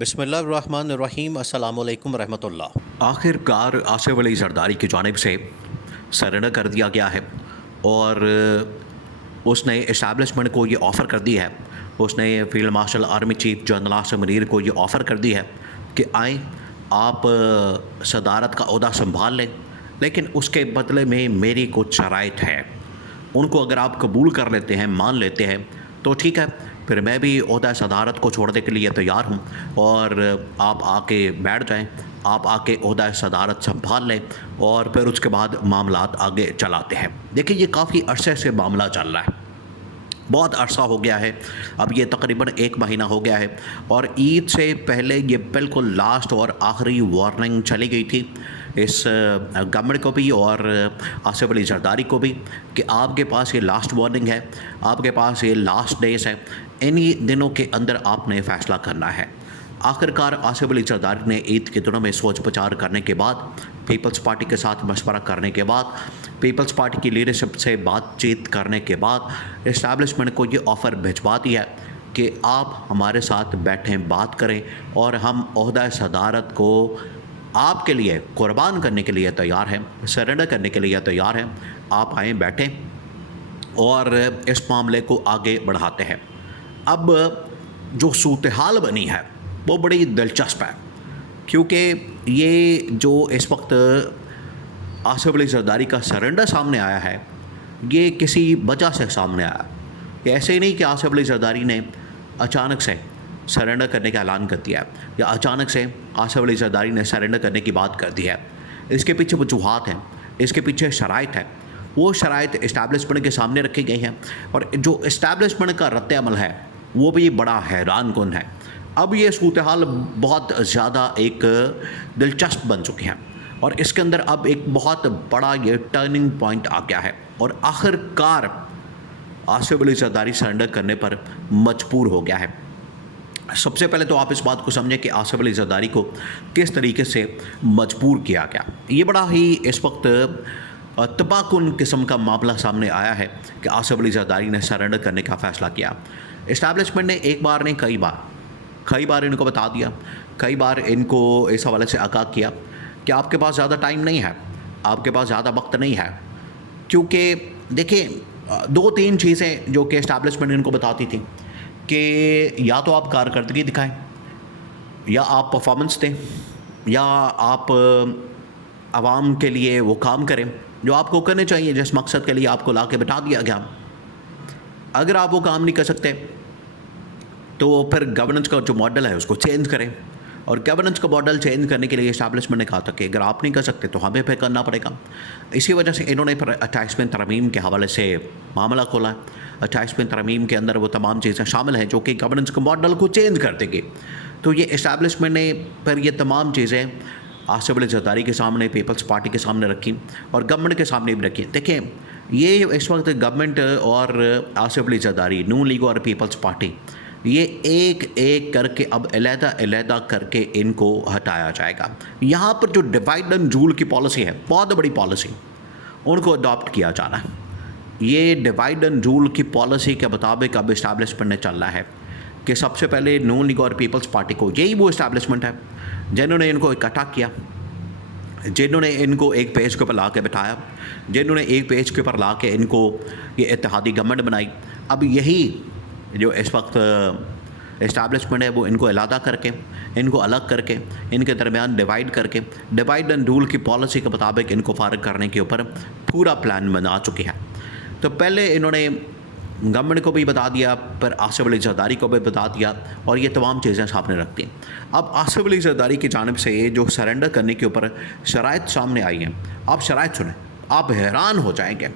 بسم اللہ الرحمن الرحیم۔ السلام علیکم ورحمۃ اللہ۔ آخر کار آصف علی زرداری کی جانب سے سرنڈر کر دیا گیا ہے اور اس نے اسٹیبلشمنٹ کو یہ آفر کر دی ہے، اس نے field marshal army chief general Asim Munir کو یہ آفر کر دی ہے کہ آئیں آپ صدارت کا عہدہ سنبھال لیں، لیکن اس کے بدلے میں میری کچھ شرائط ہے، ان کو اگر آپ قبول کر لیتے ہیں، مان لیتے ہیں تو ٹھیک ہے، پھر میں بھی عہدہ صدارت کو چھوڑنے کے لیے تیار ہوں اور آپ آ کے بیٹھ جائیں، آپ آ کے عہدہ صدارت سنبھال لیں اور پھر اس کے بعد معاملات آگے چلاتے ہیں۔ دیکھیں یہ کافی عرصے سے معاملہ چل رہا ہے، بہت عرصہ ہو گیا ہے، اب یہ تقریباً 1 مہینہ ہو گیا ہے اور عید سے پہلے یہ بالکل لاسٹ اور آخری وارننگ چلی گئی تھی اس گورنمنٹ کو بھی اور آصف علی زرداری کو بھی کہ آپ کے پاس یہ لاسٹ وارننگ ہے، آپ کے پاس یہ لاسٹ ڈیز ہے، انہی دنوں کے اندر آپ نے فیصلہ کرنا ہے۔ آخر کار آصف علی زرداری نے عید کے دنوں میں سوچ بچار کرنے کے بعد، پیپلز پارٹی کے ساتھ مشورہ کرنے کے بعد، پیپلز پارٹی کی لیڈرشپ سے بات چیت کرنے کے بعد اسٹیبلشمنٹ کو یہ آفر بھجوا دیا کہ آپ ہمارے ساتھ بیٹھیں، بات کریں اور ہم عہدہ صدارت کو آپ کے لیے قربان کرنے کے لیے تیار ہیں، سرنڈر کرنے کے لیے تیار ہیں، آپ آئیں بیٹھیں اور اس معاملے کو آگے بڑھاتے ہیں۔ اب جو صورتحال بنی ہے وہ بڑی دلچسپ ہے، کیونکہ یہ جو اس وقت آصف علی زرداری کا سرنڈر سامنے آیا ہے یہ کسی وجہ سے سامنے آیا، یہ ایسے ہی نہیں کہ آصف علی زرداری نے اچانک سے سرنڈر کرنے کا اعلان کر دیا ہے یا اچانک سے آصف علی زرداری نے سرنڈر کرنے کی بات کر دی ہے۔ اس کے پیچھے وجوہات ہیں، اس کے پیچھے شرائط ہے، وہ شرائط اسٹیبلشمنٹ کے سامنے رکھی گئی ہیں اور جو اسٹیبلشمنٹ کا رد عمل ہے وہ بھی بڑا حیران کن ہے۔ اب یہ صورتحال بہت زیادہ ایک دلچسپ بن چکی ہے اور اس کے اندر اب ایک بہت بڑا یہ ٹرننگ پوائنٹ آ گیا ہے اور آخر کار آصف علی زرداری سرنڈر کرنے پر مجبور ہو گیا ہے۔ سب سے پہلے تو آپ اس بات کو سمجھیں کہ آصف علی زرداری کو کس طریقے سے مجبور کیا گیا۔ یہ بڑا ہی اس وقت تباہ کن قسم کا معاملہ سامنے آیا ہے کہ آصف علی زرداری نے سرنڈر کرنے کا فیصلہ کیا۔ اسٹیبلشمنٹ نے ایک بار نہیں کئی بار ان کو بتا دیا، کئی بار ان کو اس حوالے سے آگاہ کیا کہ آپ کے پاس زیادہ ٹائم نہیں ہے، آپ کے پاس زیادہ وقت نہیں ہے، کیونکہ دیکھیں 2-3 چیزیں جو کہ اسٹیبلشمنٹ ان کو بتاتی تھی کہ یا تو آپ کارکردگی دکھائیں، یا آپ پرفارمنس دیں، یا آپ عوام کے لیے وہ کام کریں جو آپ کو کرنے چاہیے، جس مقصد کے لیے آپ کو لا کے بٹھا دیا گیا۔ اگر آپ وہ کام نہیں کر سکتے تو پھر گورننس کا جو ماڈل ہے اس کو چینج کریں، اور گورننس کا ماڈل چینج کرنے کے لیے اسٹیبلشمنٹ نے کہا تھا کہ اگر آپ نہیں کر سکتے تو ہمیں پھر کرنا پڑے گا۔ اسی وجہ سے انہوں نے پھر 28ویں ترمیم کے حوالے سے معاملہ کھولا ہے۔ 28ویں ترمیم کے اندر وہ تمام چیزیں شامل ہیں جو کہ گورننس کے ماڈل کو چینج کر دیں گے۔ تو یہ اسٹیبلشمنٹ نے پھر یہ تمام چیزیں آصف علی زرداری کے سامنے، پیپلز پارٹی کے سامنے رکھی اور گورنمنٹ کے سامنے بھی رکھی۔ دیکھیں یہ اس وقت گورنمنٹ اور آصف علی زرداری، نون لیگ اور پیپلز پارٹی، یہ ایک ایک کر کے اب علیحدہ کر کے ان کو ہٹایا جائے گا۔ یہاں پر جو ڈیوائڈ اینڈ رول کی پالیسی ہے، بہت بڑی پالیسی، ان کو اڈاپٹ کیا جانا ہے۔ یہ ڈیوائڈ اینڈ رول کی پالیسی کے مطابق اب اسٹیبلشمنٹ نے چلنا ہے کہ سب سے پہلے نون لیگ اور پیپلز پارٹی کو، یہی وہ اسٹیبلشمنٹ ہے جنہوں نے ان کو اکٹھا کیا، جنہوں نے ان کو ایک پیج کے اوپر لا کے بٹھایا، جنہوں نے ایک پیج کے اوپر لا کے ان کو یہ اتحادی گورنمنٹ بنائی، اب یہی جو اس وقت اسٹیبلشمنٹ ہے وہ ان کو علیحدہ کر کے، ان کو الگ کر کے، ان کے درمیان ڈیوائڈ کر کے، ڈیوائڈ اینڈ رول کی پالیسی کے مطابق ان کو فارغ کرنے کے اوپر پورا پلان بنا چکی ہے۔ تو پہلے انہوں نے گورنمنٹ کو بھی بتا دیا، پھر آصف علی زرداری کو بھی بتا دیا اور یہ تمام چیزیں سامنے رکھتی ہیں۔ اب آصف علی زرداری کی جانب سے یہ جو سرنڈر کرنے کے اوپر شرائط سامنے آئی ہیں، آپ شرائط سنیں، آپ حیران ہو جائیں گے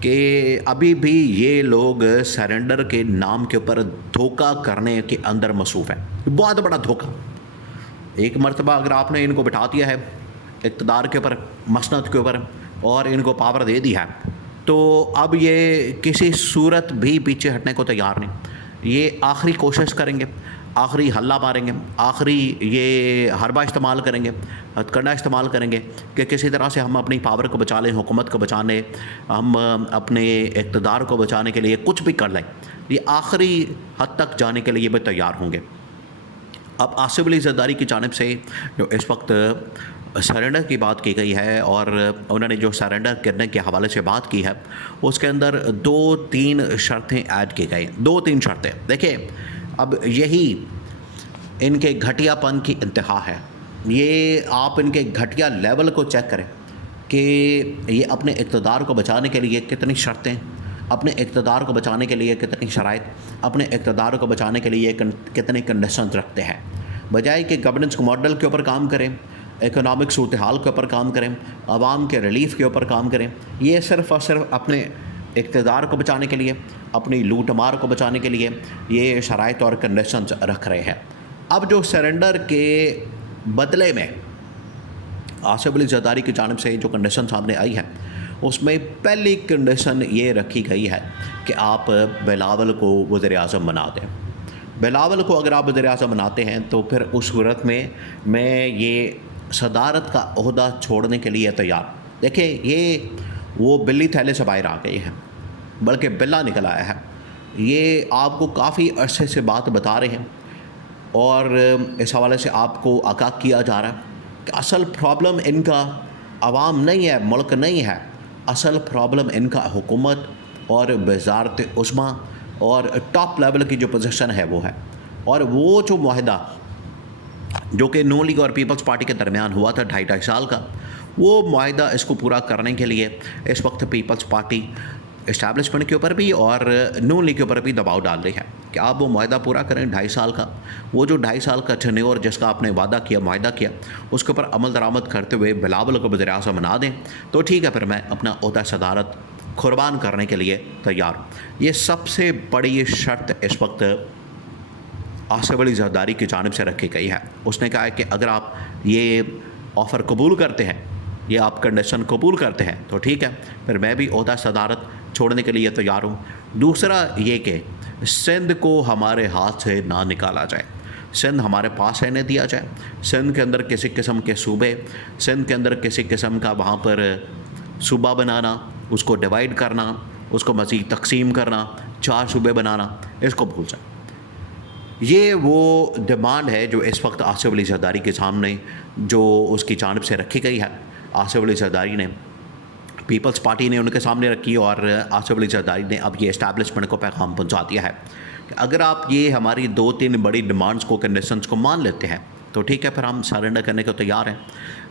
کہ ابھی بھی یہ لوگ سرنڈر کے نام کے اوپر دھوکہ کرنے کے اندر مصروف ہیں۔ بہت بڑا دھوکہ۔ ایک مرتبہ اگر آپ نے ان کو بٹھا دیا ہے اقتدار کے اوپر، مسند کے اوپر، اور ان کو پاور دے دی ہے، تو اب یہ کسی صورت بھی پیچھے ہٹنے کو تیار نہیں۔ یہ آخری کوشش کریں گے، آخری حلہ ماریں گے، آخری یہ حربہ استعمال کریں گے، ہتھ کنڈا استعمال کریں گے کہ کسی طرح سے ہم اپنی پاور کو بچا لیں، حکومت کو بچانے، ہم اپنے اقتدار کو بچانے کے لیے کچھ بھی کر لیں۔ یہ آخری حد تک جانے کے لیے بھی تیار ہوں گے۔ اب آصف علی زرداری کی جانب سے جو اس وقت سرنڈر کی بات کی گئی ہے اور انہوں نے جو سرنڈر کرنے کے حوالے سے بات کی ہے اس کے اندر 2-3 شرطیں ایڈ کی گئی، 2-3 شرطیں. دیکھیں اب یہی ان کے گھٹیا پن کی انتہا ہے. یہ آپ ان کے گھٹیا لیول کو چیک کریں کہ یہ اپنے اقتدار کو بچانے کے لیے کتنی شرطیں، اپنے اقتدار کو بچانے کے لیے کتنی شرائط، اپنے اقتدار کو بچانے کے لیے کتنے کنڈیشنز رکھتے ہیں. بجائے کہ گورننس ماڈل کے اوپر کام کریں، اکنامک صورتحال کے اوپر کام کریں، عوام کے ریلیف کے اوپر کام کریں، یہ صرف اور صرف اپنے اقتدار کو بچانے کے لیے، اپنی لوٹ مار کو بچانے کے لیے یہ شرائط اور کنڈیشنز رکھ رہے ہیں. اب جو سرنڈر کے بدلے میں آصف علی زرداری کی جانب سے جو کنڈیشن سامنے آئی ہے اس میں پہلی کنڈیشن یہ رکھی گئی ہے کہ آپ بلاول کو وزیر اعظم بنا دیں. بلاول کو اگر آپ وزیر اعظم بناتے ہیں تو پھر اس صورت میں یہ صدارت کا عہدہ چھوڑنے کے لیے تیار. دیکھیں یہ وہ بلی تھیلے سے باہر آ گئی ہے، بلکہ بلا نکل آیا ہے. یہ آپ کو کافی عرصے سے بات بتا رہے ہیں اور اس حوالے سے آپ کو آگاہ کیا جا رہا ہے کہ اصل پرابلم ان کا عوام نہیں ہے، ملک نہیں ہے، اصل پرابلم ان کا حکومت اور وزارت عظمیٰ اور ٹاپ لیول کی جو پوزیشن ہے وہ ہے. اور وہ جو معاہدہ جو کہ نون لیگ اور پیپلز پارٹی کے درمیان ہوا تھا 2.5 سال کا، وہ معاہدہ اس کو پورا کرنے کے لیے اس وقت پیپلز پارٹی اسٹیبلشمنٹ کے اوپر بھی اور نون لیگ کے اوپر بھی دباؤ ڈال رہی ہے کہ آپ وہ معاہدہ پورا کریں 2.5 سال کا. وہ جو 2.5 سال کا ٹینیور جس کا آپ نے وعدہ کیا، معاہدہ کیا، اس کے اوپر عمل درآمد کرتے ہوئے بلاول کو وزیر اعظم بنا دیں تو ٹھیک ہے، پھر میں اپنا عہدہ صدارت قربان کرنے کے لیے تیار ہوں. یہ سب سے بڑی شرط اس وقت آصف علی زرداری کی جانب سے رکھی گئی ہے. اس نے کہا ہے کہ اگر آپ یہ آفر قبول کرتے ہیں، یہ آپ کنڈیشن قبول کرتے ہیں تو ٹھیک ہے، پھر میں بھی عہدہ صدارت چھوڑنے کے لیے تیار ہوں. دوسرا یہ کہ سندھ کو ہمارے ہاتھ سے نہ نکالا جائے، سندھ ہمارے پاس رہنے دیا جائے. سندھ کے اندر کسی قسم کے صوبے، سندھ کے اندر کسی قسم کا وہاں پر صوبہ بنانا، اس کو ڈیوائیڈ کرنا، اس کو مزید تقسیم کرنا، 4 صوبے بنانا، اس کو بھول جائیں. یہ وہ ڈیمانڈ ہے جو اس وقت آصف علی زرداری کے سامنے جو اس کی جانب سے رکھی گئی ہے. آصف علی زرداری نے، پیپلز پارٹی نے ان کے سامنے رکھی اور آصف علی زرداری نے اب یہ اسٹیبلشمنٹ کو پیغام پہنچا دیا ہے کہ اگر آپ یہ ہماری 2-3 بڑی ڈیمانڈز کو، کنڈیشنز کو مان لیتے ہیں تو ٹھیک ہے، پھر ہم سرنڈر کرنے کو تیار ہیں.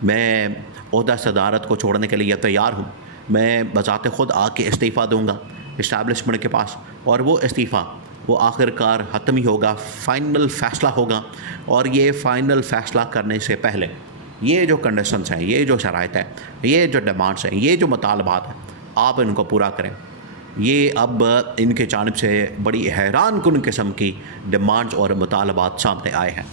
میں عہدہ صدارت کو چھوڑنے کے لیے تیار ہوں. میں بذات خود آ کے استعفیٰ دوں گا اسٹیبلشمنٹ کے پاس، اور وہ استعفیٰ وہ آخر کار حتمی ہوگا، فائنل فیصلہ ہوگا. اور یہ فائنل فیصلہ کرنے سے پہلے یہ جو کنڈیشنز ہیں، یہ جو شرائط ہیں، یہ جو ڈیمانڈس ہیں، یہ جو مطالبات ہیں، آپ ان کو پورا کریں. یہ اب ان کے جانب سے بڑی حیران کن قسم کی ڈیمانڈز اور مطالبات سامنے آئے ہیں.